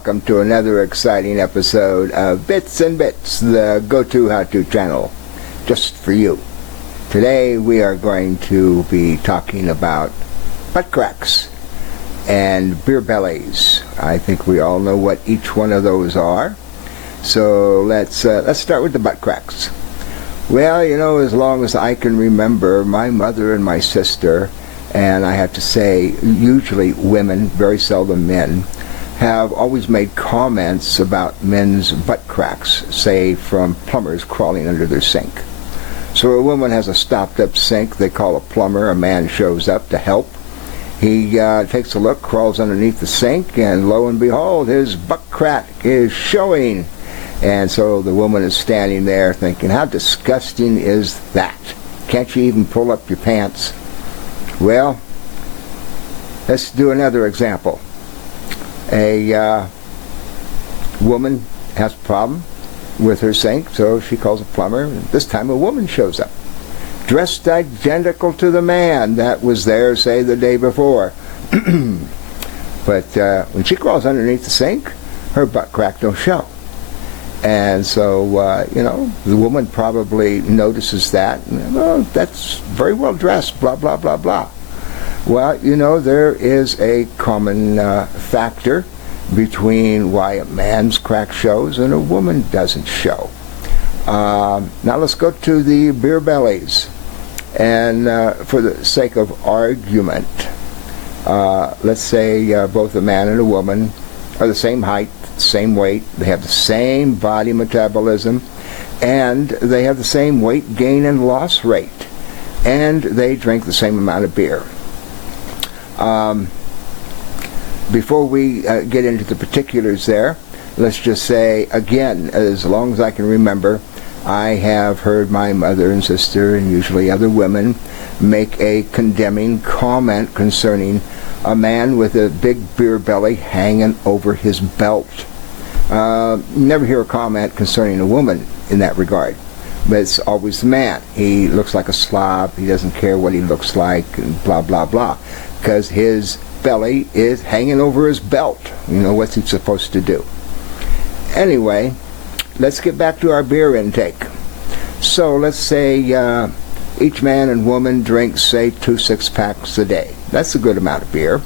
welcome to another exciting episode of Bits and Bits, the go-to how-to channel, just for you. Today we are going to be talking about butt cracks and beer bellies. I think we all know what each one of those are. So let's start with the butt cracks. Well, you know, as long as I can remember, my mother and my sister, and I have to say, usually women, very seldom men, have always made comments about men's butt cracks, say from plumbers crawling under their sink. So a woman has a stopped-up sink, they call a plumber, a man shows up to help. He takes a look, crawls underneath the sink, and lo and behold, his butt crack is showing. And so the woman is standing there thinking, how disgusting is that? Can't you even pull up your pants? Well, let's do another example. A woman has a problem with her sink, so she calls a plumber. This time a woman shows up, dressed identical to the man that was there, say, the day before. But when she crawls underneath the sink, her butt crack don't show. And so, the woman probably notices that. Oh, that's very well dressed, blah, blah, blah, blah. Well, there is a common factor between why a man's crack shows and a woman doesn't show. Now let's go to the beer bellies. And for the sake of argument, let's say both a man and a woman are the same height, same weight, they have the same body metabolism, and they have the same weight gain and loss rate, and they drink the same amount of beer. Before we get into the particulars there, let's just say, again, as long as I can remember, I have heard my mother and sister, and usually other women, make a condemning comment concerning a man with a big beer belly hanging over his belt. Never hear a comment concerning a woman in that regard, but it's always the man. He looks like a slob, he doesn't care what he looks like, and blah, blah, blah, because his belly is hanging over his belt. What's he supposed to do? Anyway, let's get back to our beer intake. So let's say each man and woman drinks, say, 2 6-packs a day. That's a good amount of beer.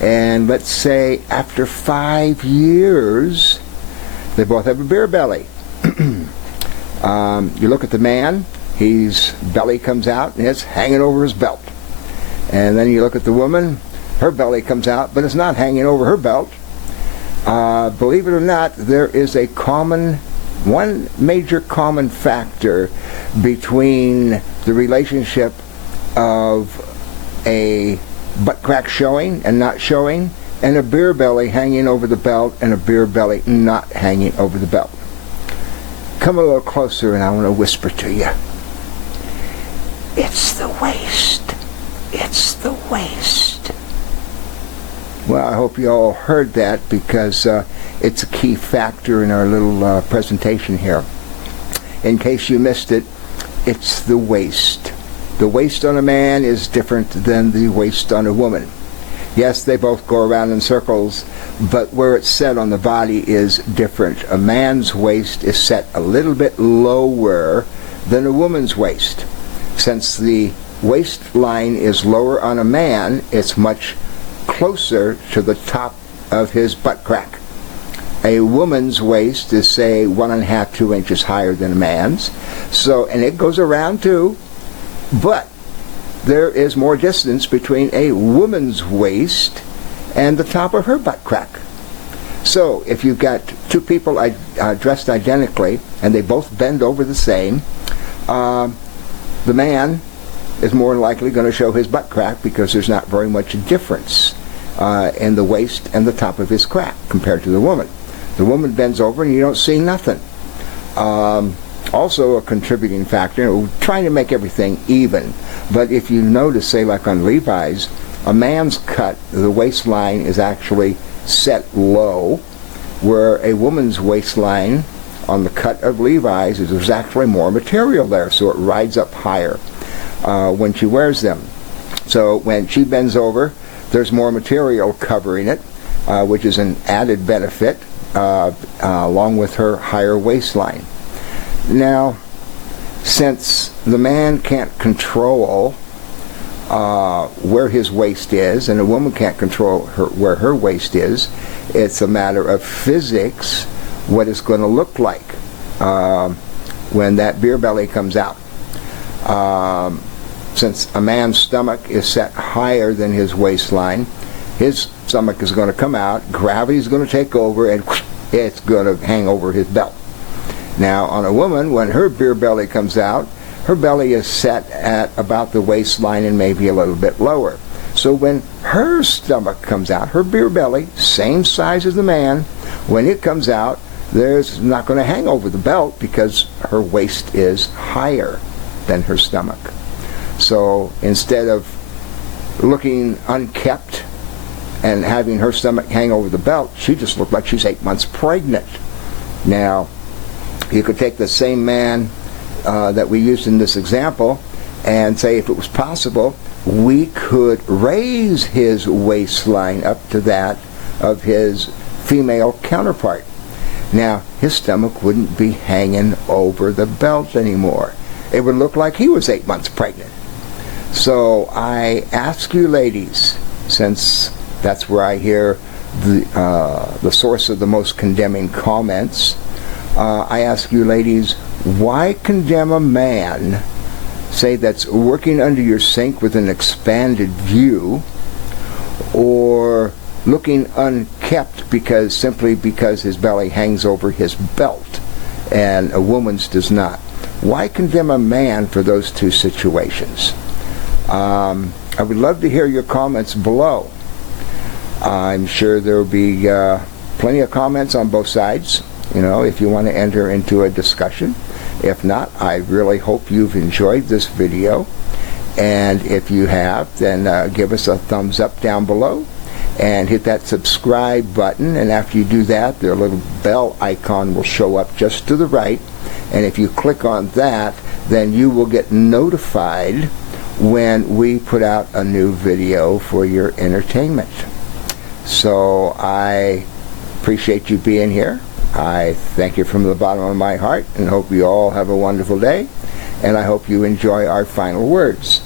And let's say after 5 years, they both have a beer belly. You look at the man, his belly comes out and it's hanging over his belt. And then you look at the woman, her belly comes out, but it's not hanging over her belt. Believe it or not, there is one major common factor between the relationship of a butt crack showing and not showing, and a beer belly hanging over the belt and a beer belly not hanging over the belt. Come a little closer and I want to whisper to you. It's the waist. It's the waist. Well, I hope you all heard that, because it's a key factor in our little presentation here. In case you missed it, it's the waist. The waist on a man is different than the waist on a woman. Yes, they both go around in circles, but where it's set on the body is different. A man's waist is set a little bit lower than a woman's waist. Since the waistline is lower on a man, it's much closer to the top of his butt crack. A woman's waist is, say, 1.5 to 2 inches higher than a man's. So, and it goes around too, but there is more distance between a woman's waist and the top of her butt crack. So if you've got two people dressed identically and they both bend over the same, the man is more likely going to show his butt crack because there's not very much difference in the waist and the top of his crack compared to the woman. The woman bends over and you don't see nothing. Also a contributing factor, we're trying to make everything even, but if you notice, say like on Levi's, a man's cut, the waistline is actually set low, where a woman's waistline on the cut of Levi's is there's actually more material there, so it rides up higher when she wears them. So when she bends over, there's more material covering it, which is an added benefit, along with her higher waistline. Now, since the man can't control where his waist is, and a woman can't control where her waist is, it's a matter of physics what it's going to look like when that beer belly comes out. Since a man's stomach is set higher than his waistline, his stomach is going to come out, gravity is going to take over, and it's going to hang over his belt. Now, on a woman, when her beer belly comes out, her belly is set at about the waistline and maybe a little bit lower. So when her stomach comes out, her beer belly, same size as the man, when it comes out, there's not going to hang over the belt because her waist is higher than her stomach. So instead of looking unkept and having her stomach hang over the belt, she just looked like she's 8 months pregnant. Now, you could take the same man that we used in this example and say, if it was possible, we could raise his waistline up to that of his female counterpart. Now, his stomach wouldn't be hanging over the belt anymore. It would look like he was 8 months pregnant. So I ask you ladies, since that's where I hear the source of the most condemning comments, I ask you ladies, why condemn a man, say, that's working under your sink with an expanded view, or looking unkept simply because his belly hangs over his belt and a woman's does not? Why condemn a man for those two situations? I would love to hear your comments below. I'm sure there will be plenty of comments on both sides, if you want to enter into a discussion. If not, I really hope you've enjoyed this video, and if you have, then give us a thumbs up down below and hit that subscribe button, and after you do that, the little bell icon will show up just to the right, and if you click on that, then you will get notified when we put out a new video for your entertainment. So I appreciate you being here. I thank you from the bottom of my heart and hope you all have a wonderful day, and I hope you enjoy our final words.